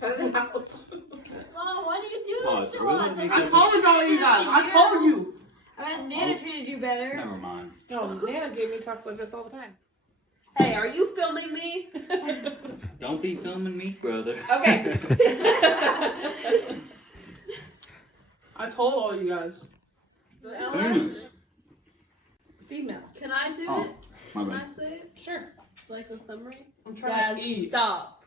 Cut it out. Mom, why do you do this to really? us? I told all you guys. I told you. I meant Nana treated you better. Never mind. No, Nana gave me talks like this all the time. Hey, are you filming me? Don't be filming me, brother. Okay. I told all you guys. Who's? Female. Can I do Oh, it? my Can I bad. say it? Sure. Like a summary? I'm trying Dad, to eat. stop.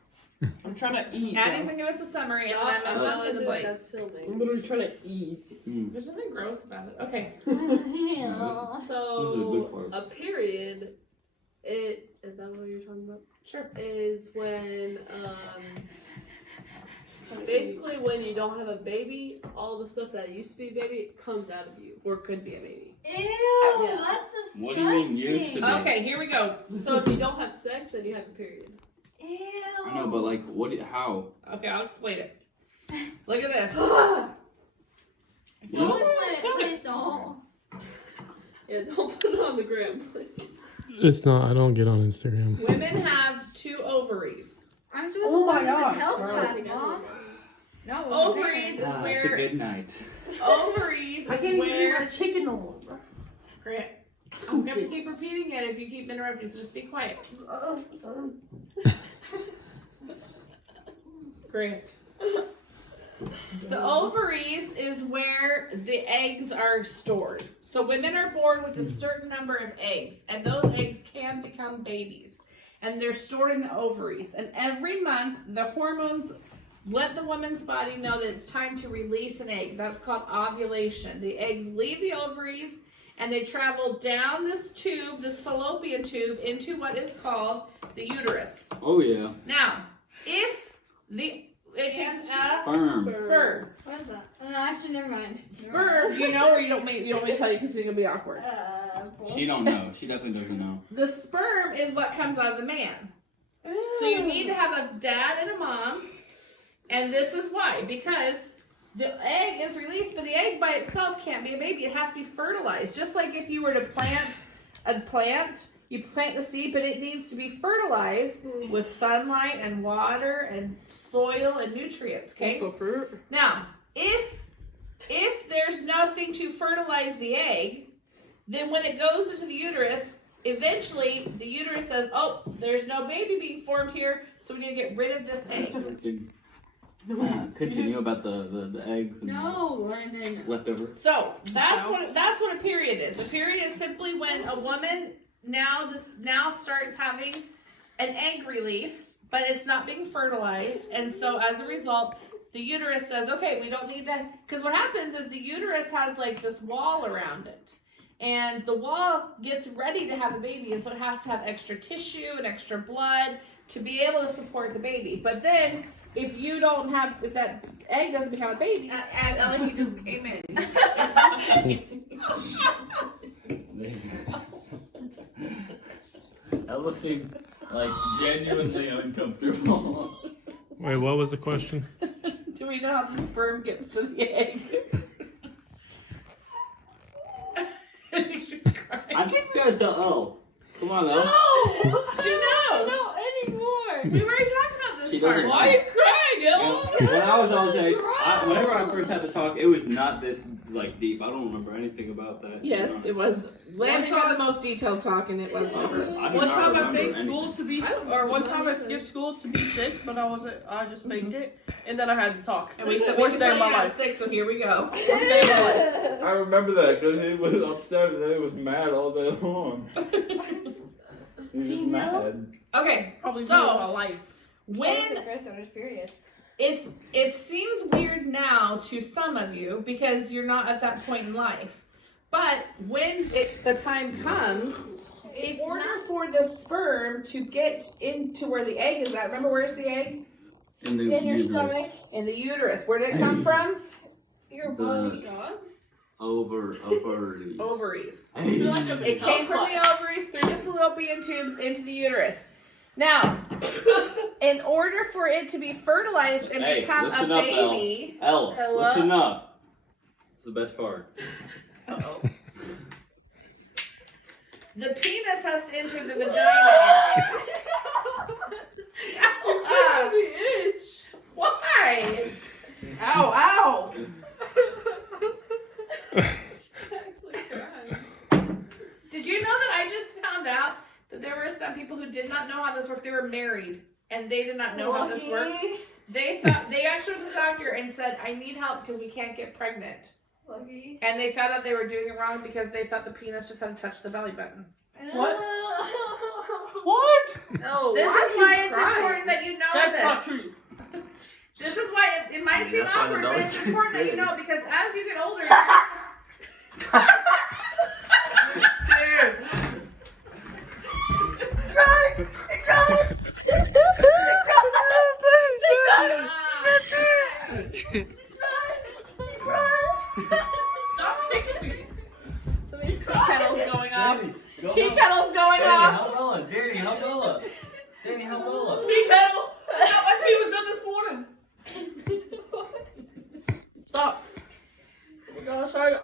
I'm trying to eat. Addie's gonna give us a summary and then I'm gonna fill in the blanks. That's filming. I'm literally trying to eat. Mm. There's nothing gross about it. Okay. Those are good So parts. a period, is that what you're talking about? Sure. Is when basically when you don't have a baby, all the stuff that used to be a baby comes out of you or could be a baby. Ew, Yeah. that's disgusting. What do you mean used to be? Okay, here we go. So if you don't have sex, then you have a period. Ew. I know, but like, how? Okay, I'll explain it. Look at this. Don't explain it, please don't. Yeah, don't put it on the gram, please. It's not. I don't get on Instagram. Women have 2 ovaries. I'm just Oh my in gosh, health bro. class, Mom. No, Ovaries is It's a where good night. ovaries I is can't even eat where my chicken no more, bro. Grant. I'm gonna have to keep repeating it if you keep interrupting, so just be quiet. Grant. The ovaries is where the eggs are stored. So women are born with a certain number of eggs, and those eggs can become babies. And they're stored in the ovaries. And every month, the hormones let the woman's body know that it's time to release an egg. That's called ovulation. The eggs leave the ovaries, and they travel down this tube, this fallopian tube, into what is called the uterus. Oh yeah. Now, if it takes a Sperm. sperm. What is that? Oh, no, actually, never mind. Sperm, do you know, or you don't want me to tell you because it's gonna be awkward? She don't know. She definitely doesn't know. The sperm is what comes out of the man. So you need to have a dad and a mom, and this is why. Because the egg is released, but the egg by itself can't be a baby. It has to be fertilized. Just like if you were to plant a plant, you plant the seed, but it needs to be fertilized with sunlight and water and soil and nutrients, okay? Now, if there's nothing to fertilize the egg, then when it goes into the uterus, eventually the uterus says, oh, there's no baby being formed here, so we need to get rid of this egg. Continue about the eggs and No, Lennon. leftovers. So that's what a period is. A period is simply when a woman now starts having an egg release, but it's not being fertilized, and so as a result, the uterus says, okay, we don't need that, because what happens is the uterus has like this wall around it, and the wall gets ready to have a baby, and so it has to have extra tissue and extra blood to be able to support the baby. But then if that egg doesn't become a baby, Ellie just came in. Ella seems like genuinely uncomfortable. Wait, what was the question? Do we know how the sperm gets to the egg? I think she's crying. I think we gotta tell Elle. Come on, Elle. No! She knows! Not anymore. We've already talked about this She part. doesn't- Why are you crying, Ella? When I was Ella's age, whenever I first had to talk, it was not this like deep. I don't remember anything about that. Yes, it was. Landon got the most detailed talk, and it was over. I do One not time I remember faked anything. school to be, or one time I skipped school to be sick, but I just faked it, and then I had to talk. And we said, Worst day of my got life. sick, so here we go. Worst day of my life. I remember that because it was upset and it was mad all day long. He was just mad. Okay, Probably so my life. when Period. it seems weird now to some of you because you're not at that point in life, but when the time comes, in order for the sperm to get into where the egg is at, remember where's the egg? In the In your uterus. stomach. In the uterus. Where did it come from? Your The- body. Ovaries. Ovaries. Hey. It came from the ovaries through the fallopian tubes into the uterus. Now, in order for it to be fertilized and Hey, become a listen up, baby, Elle, Ella? listen up. It's the best part. the penis has to enter the vagina area. Why? they did not know how this works. They actually went to the doctor and said, I need help because we can't get pregnant. Lucky. And they found out they were doing it wrong because they thought the penis just had to touch the belly button. What? What? No. This is why it's important that you know That's this. not true. This is why it might seem That's why the awkward, but belly it's gets important that you big. know because as you get older, Stop kicking me. somebody's tea kettle's going off. Danny, Tea kettle's going Danny, off. help Ella. Danny, help Ella. Danny, help Ella. Tea kettle. I thought my tea was done this morning. Stop. Oh my gosh, sorry.